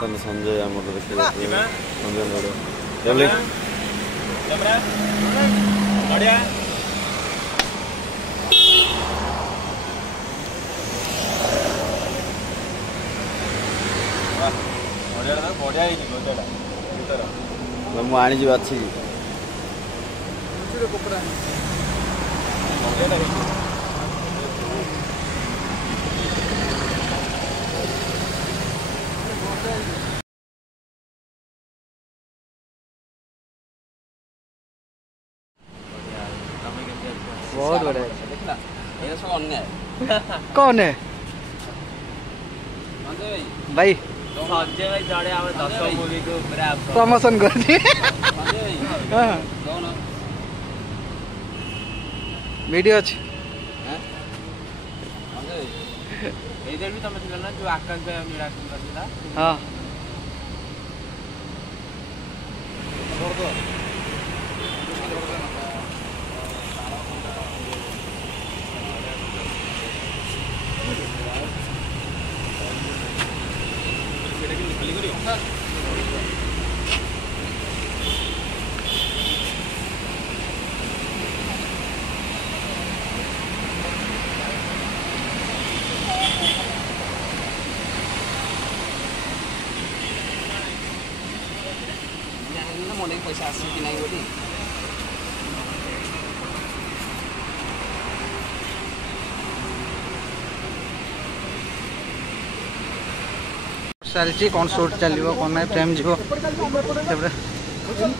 संजय आम देखिए संजय मुझे बाछी बहुत बढ़िया ये सब अन्याय कौन है भाई संजय भाई जड़े आवे 10 मूवी को प्रमोशन कर दिए हां वीडियो अछि हैं संजय इधर भी तुम थिला ना जो आकांक्षा निराकरण करला हां छोड़ दो पैसा आसी कि नहीं बोली चलती कौन शूट चलो कौन ना फ्रेम जीव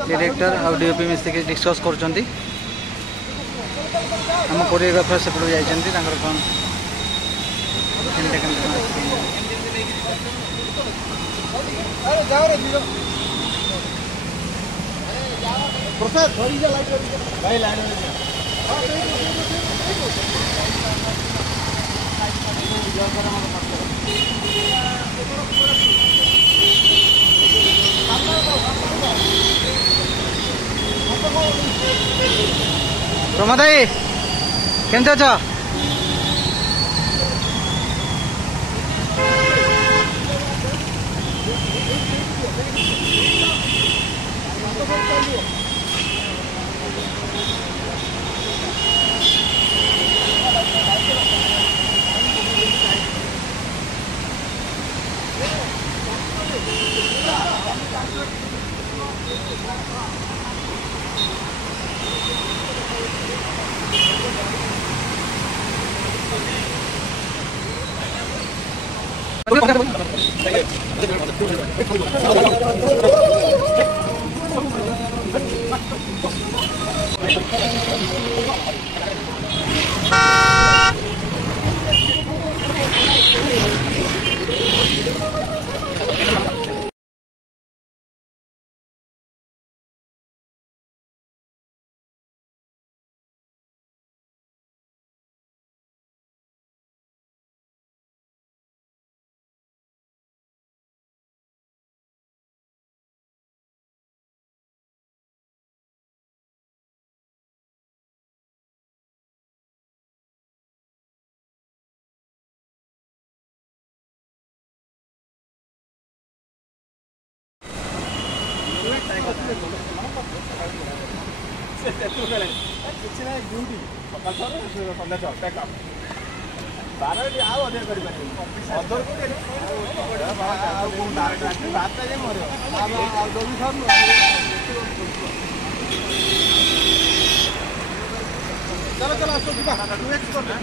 डायरेक्टर आ डीओपी मिसिक डिस्कस कर कोरियोग्राफर सेपट जाइए कौन प्रसाद भाई लाइन प्रमोद भाई केमती अछ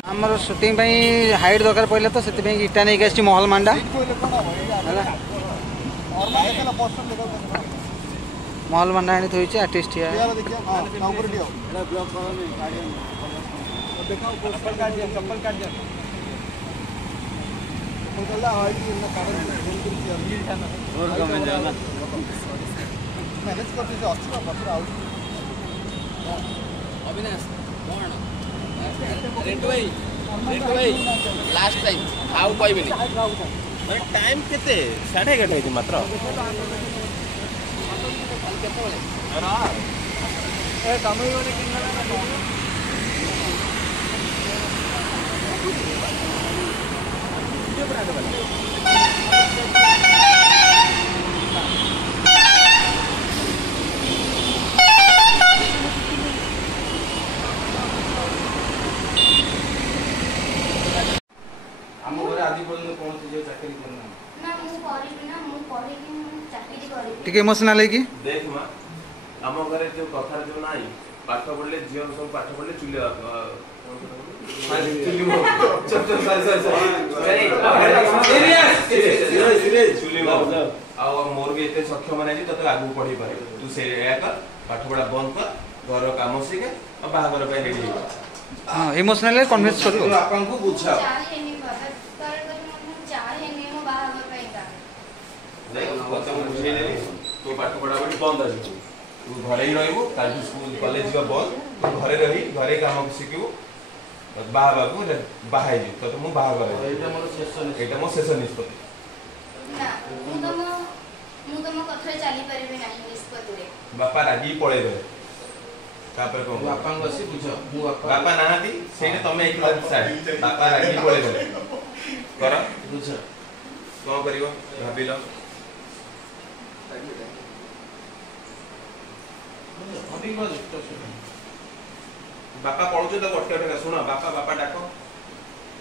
आमर शूटिंग हाइट दरकार पड़े तो से इटा नहीं आसी महल मांडा महल मांडा आनी थोड़ी आर्टिस्ट रेंटू भाई लास्ट टाइम आउ कहबेनी टाइम केते 11:30 मात्र ए तमई वाले किंगला जो चाकरी करना ना मु करिबि ना मु पढिबि मु चाकरी करिबि टिके इमोशनल है कि देख माँ आम घरे जो कथा जो ना पाठ पढ़ले झील सब पाठ पढ़ले चुले मोर भी एते सक्षम नहीं तो आगू पढ़ी पारे तू से पाठ पढ़ा बंद कर घर काम सीखे और बाहागर पे रेडी हां इमोशनल कन्विंस करू आपन को बुझा चाहेनी बाबा कर मु चाहेनी मो बाहागर पैका देख तो बुझे ले तो पाठ पढ़ा बंद आ तू घरे ही रहबो काल स्कूल कॉलेज का बंद तू घरे रही घरे काम शिखिबो बाहा बाबू बाहाई जी तो मु बाहा करे एटा मोर शेष निष्पत्ति ना मु तम कथा चली परिबे नाही निष्पत्ति रे बापा रागी पळे गए तापर को बापा बसी बुझ मु बापा नाहाती सेने तमे एक बार साडी बापा रागी पळे गए कर बुझ कोन करिवो भाबिलो बापा पळुछ तो गोटे गोटे सुन बापा बापा डाको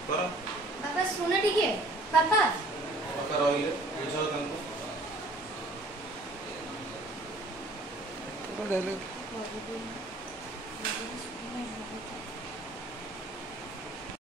कर बाबा सुन टिके बापा बापा रहिले बुझो तंको